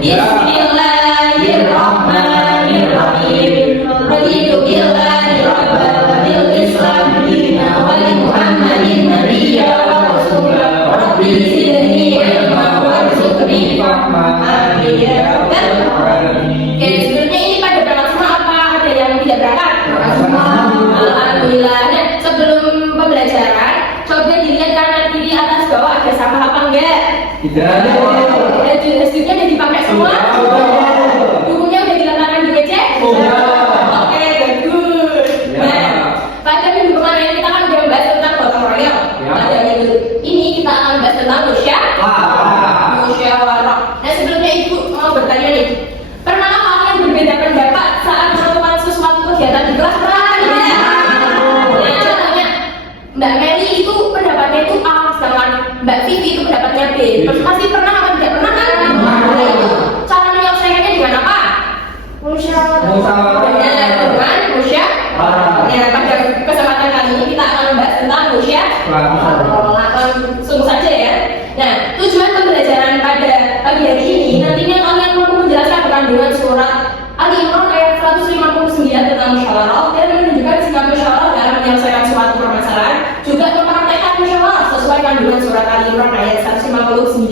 Bismillahirrahmanirrahim. Raditu billahi rabban wa bil Islam dinan wa li Muhammadin nabiyya wa rasula. Rabbi zidni ilman warzuqni fahman. Amin ya rabbal alamin. Oke, sebelumnya ini pada berangkat semua apa? Ada yang tidak berangkat? Alhamdulillah. Nah, sebelum pembelajaran, coba dilihat kanan kiri atas bawah ada sampah apa enggak? Tidak ada. Hasilnya udah dipakai semua? Bukunya udah diletakkan di meja? Oke, bagus. Nah, pada minggu kemarin kita kan udah membahas tentang gotong royong. Pada minggu ini kita akan membahas tentang musyawarah. Nah, sebelumnya Ibu mau bertanya nih, pernah kalian berbeda pendapat saat melakukan sesuatu kegiatan di kelas? Mbak Mary itu pendapatnya itu A, sedangkan Mbak Vivi itu pendapatnya B. Pasti pernah apa tidak pernah kan? Nah, itu cara menyelesaikannya dengan apa? Musyawarah. Dengan musyawarah. Ya, pada kesempatan kali ini kita akan membahas tentang musyawarah. Langsung saja ya. Nah, tujuan pembelajaran pada pagi hari ini nantinya kalian mampu menjelaskan kandungan surat Ali Imran ayat 159 tentang musyawarah dan menunjukkan sikap musyawarah dalam menyelesaikan suatu permasalahan, juga mempraktekkan musyawarah sesuai kandungan surat Ali Imran ayat 159.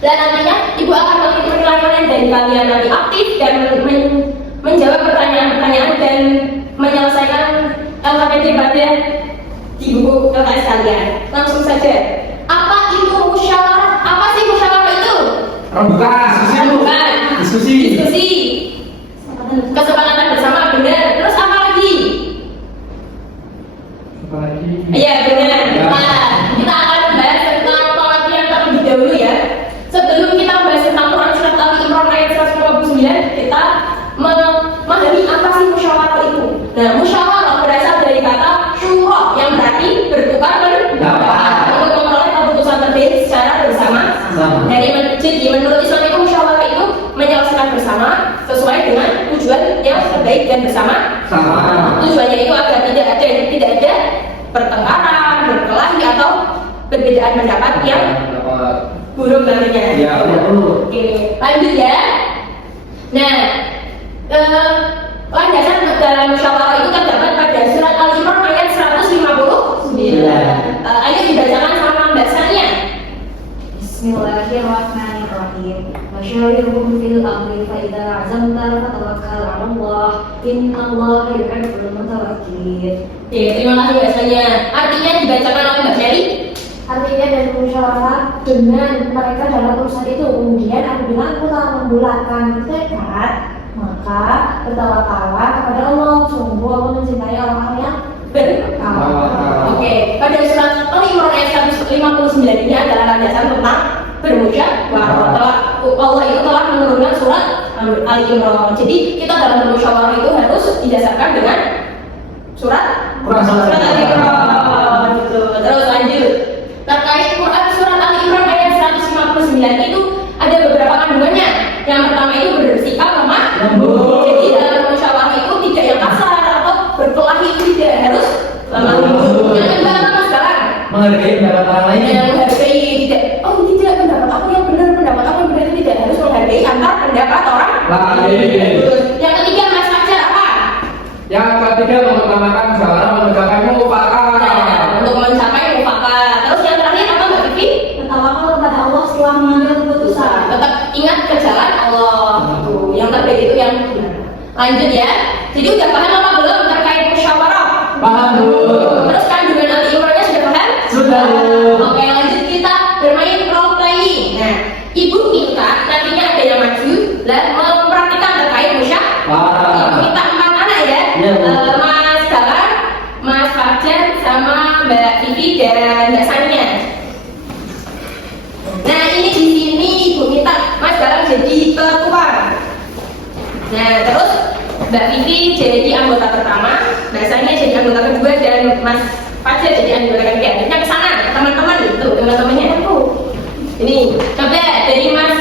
Dan nantinya Ibu akan mengikuti pertanyaan dari kalian nanti aktif dan menjawab pertanyaan-pertanyaan dan menyelesaikan LKPD pada di buku LKS kalian. Langsung saja. Apa itu musyawarah? Apa sih musyawarah itu? Bukan. Diskusi. Kesepakatan bersama, benar. Terus apa lagi? Iya, benar. Nah, kita akan membahas tentang pengertian terlebih dahulu ya. Sebelum kita membahas tentang Quran surat Ali Imran ayat 159, kita memahami apa sih musyawarah itu. Nah, musyawarah berasal dari kata syura yang berarti bertukar pendapat untuk memperoleh keputusan terbaik secara bersama. Jadi menurut Islam itu musyawarah itu menyelesaikan bersama sesuai dengan tujuan yang terbaik dan bersama. Tujuannya itu agar tidak ada pertengkaran, berkelahi atau perbedaan pendapat yang buruk nantinya. Ya, Oke, lanjut ya. Nah, landasan dalam musyawarah itu terdapat pada surat Al-Imran ayat 159. Ayo dibacakan sama Mbak Sania. Bismillahirrahmanirrahim. Wasyawirhum fil amri fa idza azamta fatawakkal 'ala Allah. Innallaha yuhibbul mutawakkilin. Oke, terima kasih Mbak Sania. Artinya dibacakan oleh Mbak Mary. Artinya dari musyawarah dengan mereka dalam urusan itu, kemudian apabila aku telah membulatkan tekad, maka bertawakallah kepada Allah. Sungguh aku mencintai orang-orang yang bertawakal. Oke, pada surat Al-Imran ayat 159 ini adalah landasan tentang bermusyawarah. Allah itu telah menurunkan surat Al-Imran. Jadi kita dalam bermusyawarah itu harus didasarkan dengan surat Al-Imran. Terus lanjut. Terkait Quran surat Al-Imran ayat 159 itu ada beberapa kandungannya. Yang pertama itu bersikap lemah lembut. Jadi dalam musyawarah itu tidak yang kasar atau berkelahi, itu tidak, harus lemah lembut. Yang kedua apa sekarang? Menghargai pendapat orang lain. Yang menghargai, tidak. Oh tidak, pendapat aku yang benar, pendapat aku yang benar, tidak, harus menghargai antar pendapat orang lain. Yang ketiga Mas Fajar apa? Yang ketiga mengutamakan musyawarah menegakkan mufakat. Untuk mencapai mufakat. Terus yang terakhir apa Mbak Vivi? Bertawakal kepada Allah setelah mengambil keputusan. Tetap ingat ke jalan Allah. Yang terbaik itu yang benar. Lanjut ya. Jadi udah paham apa belum terkait musyawarah? Paham Bu. Terus kandungan Al-Imrannya sudah paham? Sudah. Oke, lanjut kita bermain role playing. Nah, Ibu minta nantinya ada yang maju dan mempraktikkan terkait musyawarah. Ibu minta 4 anak ya. Mas Galang, Mas Fajar, sama Mbak Vivi dan Mbak Sania. Nah, ini di sini Ibu minta Mas Galang jadi ketua. Nah, terus Mbak Vivi jadi anggota pertama, Mbak Sania jadi anggota kedua, dan Mas Fajar jadi anggota ketiga. Kita ke sana, teman-teman itu, teman-temannya. Ini coba dari Mas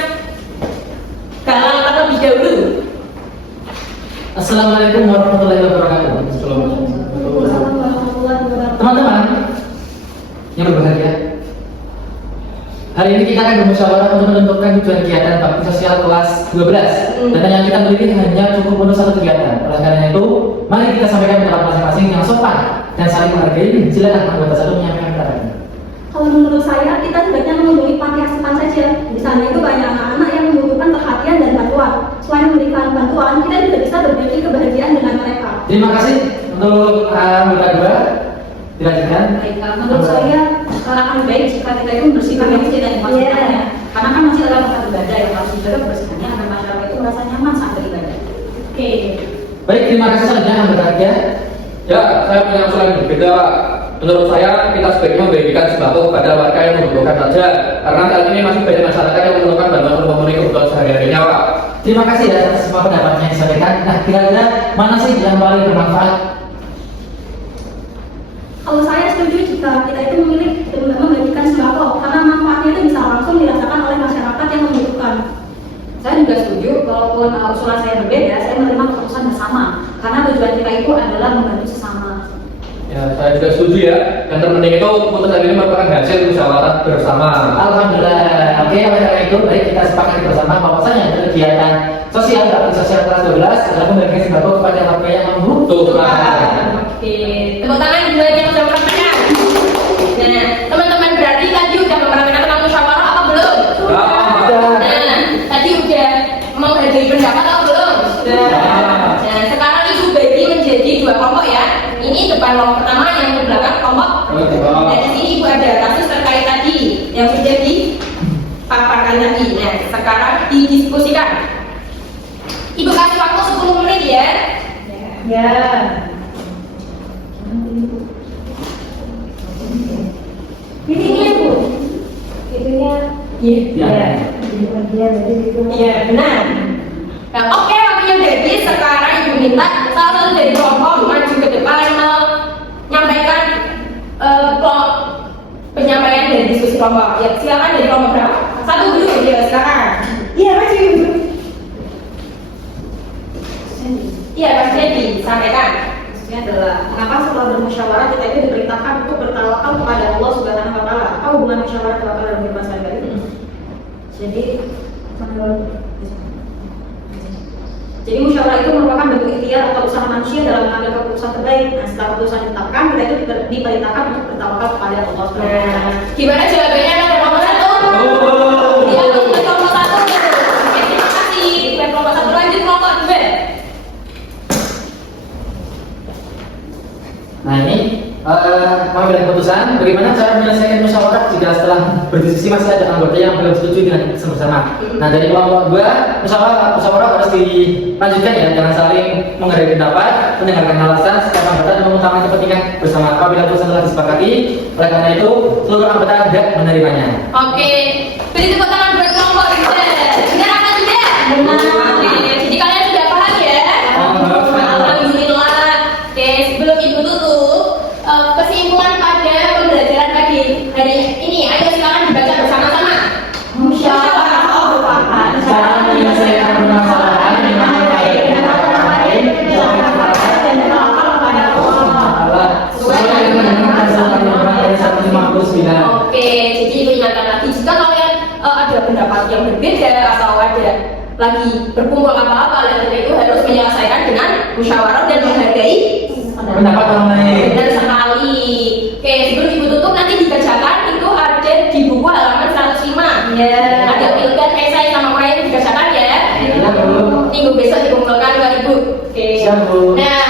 Galang terlebih dahulu. Assalamualaikum warahmatullahi wabarakatuh. Teman-teman yang berbahagia, Hari ini kita akan bermusyawarah untuk menentukan tujuan kegiatan bakti sosial kelas 12. Dan yang kita pilih hanya cukup untuk satu kegiatan. Oleh karena itu, mari kita sampaikan pendapat masing-masing yang sopan dan saling menghargai. Silakan anggota satu menyampaikan pendapatnya. Kalau menurut saya, kita sebaiknya mengunjungi panti asuhan saja. Di sana itu banyak anak-anak yang membutuhkan perhatian dan bantuan. Selain memberikan bantuan, kita juga bisa berbagi kebahagiaan dengan mereka. Terima kasih untuk anggota 2. Dilanjutkan. Baik, menurut saya akan baik jika kita itu membersihkan masjid dan fasilitasnya. Karena kan masjid adalah tempat ibadah yang harus dijaga kebersihannya agar masyarakat itu merasa nyaman saat beribadah. Oke. Baik, terima kasih selanjutnya anggota 3. Ya, saya punya usulan yang berbeda. Menurut saya, kita sebaiknya membagikan sembako kepada warga yang membutuhkan saja. Karena saat ini masih banyak masyarakat yang memerlukan bantuan untuk memenuhi kebutuhan sehari-harinya, Pak. Terima kasih atas semua pendapatnya yang disampaikan. Nah, kira-kira mana sih yang paling bermanfaat? Kalau saya setuju jika kita itu memilih membagikan sembako, karena manfaatnya itu bisa langsung dirasakan oleh masyarakat yang membutuhkan. Saya juga setuju, walaupun usulan saya berbeda, saya menerima keputusan bersama. Karena tujuan kita itu adalah membantu sesama. Ya, saya juga setuju ya. Yang terpenting itu keputusan ini merupakan hasil musyawarah bersama. Alhamdulillah. Oke, oleh karena itu, baik kita sepakati bersama bahwasanya kegiatan sosial bakti sosial kelas 12 adalah membagikan sembako kepada warga yang membutuhkan. Oke, tepuk tangan buat yang sudah mempraktekkan. Nah, teman-teman berarti tadi udah mempraktekkan tentang musyawarah apa belum? Nah, tadi udah menghargai pendapat atau belum? Nah, sekarang ibu bagi menjadi 2 kelompok ya. Ini depan kelompok pertama, yang di belakang kelompok. Dan di sini ibu ada kasus terkait tadi yang sudah dipaparkan tadi. Nah, sekarang didiskusikan. Ibu kasih waktu 10 menit ya. Ya. Ini Bu. Itunya Ya. Iya, benar. Nah, oke, waktunya jadi sekarang ibu minta salah satu dari kelompok maju ke depan menyampaikan penyampaian dari diskusi kelompok. Ya, silakan dari kelompok berapa? 1 dulu ya, silakan. Iya, masih Ibu. Iya, pastinya disampaikan. Maksudnya adalah mengapa setelah bermusyawarah kita itu diperintahkan untuk bertawakal kepada Allah Subhanahu Wa Taala. Apa hubungan musyawarah tawakal dalam kehidupan sehari-hari? Jadi menurut Jadi musyawarah itu merupakan bentuk ikhtiar atau usaha manusia dalam mengambil keputusan terbaik. Nah, setelah keputusan ditetapkan, kita itu diperintahkan untuk bertawakal kepada Allah Subhanahu Wa Taala. Nah, gimana jawabannya dari kelompok 1? Iya, untuk kelompok 1. Oke, terima kasih. Dari kelompok 1 lanjut kelompok 2. Nah ini mengambil keputusan bagaimana cara menyelesaikan musyawarah jika setelah berdiskusi masih ada anggota yang belum setuju dengan keputusan bersama. Nah dari kelompok 2 musyawarah harus dilanjutkan ya, jangan saling menghargai pendapat, mendengarkan alasan setiap anggota dan mengutamakan kepentingan bersama. Apabila keputusan telah disepakati, oleh karena itu seluruh anggota tidak menerimanya. Oke, beri tepuk tangan buat kelompok 2. Benar apa tidak? Benar. Oke, jadi kalian sudah paham ya? Alhamdulillah. Oke, sebelum ibu tutup, kesimpulan pada pembelajaran pagi hari ini, ayo silakan dibaca bersama-sama. Musyawarah merupakan Cara menyelesaikan permasalahan yang baik dan orang lain dan tawakal kepada Allah. sesuai dengan dasar Al-Quran ayat 159. Oke, jadi ibu ingatkan lagi jika kalian ada pendapat yang berbeda atau ada lagi berkumpul apa-apa, dan itu harus menyelesaikan dengan musyawarah dan menghargai Pendapat orang lain. Benar sekali. Oke, sebelum ibu tutup nanti dibacakan itu ada di buku halaman 105. Iya. Ada pilgan, esai sama uraian dibacakan ya. Iya, Bu. Minggu besok dikumpulkan ke ibu. Oke. Siap, Bu. Nah,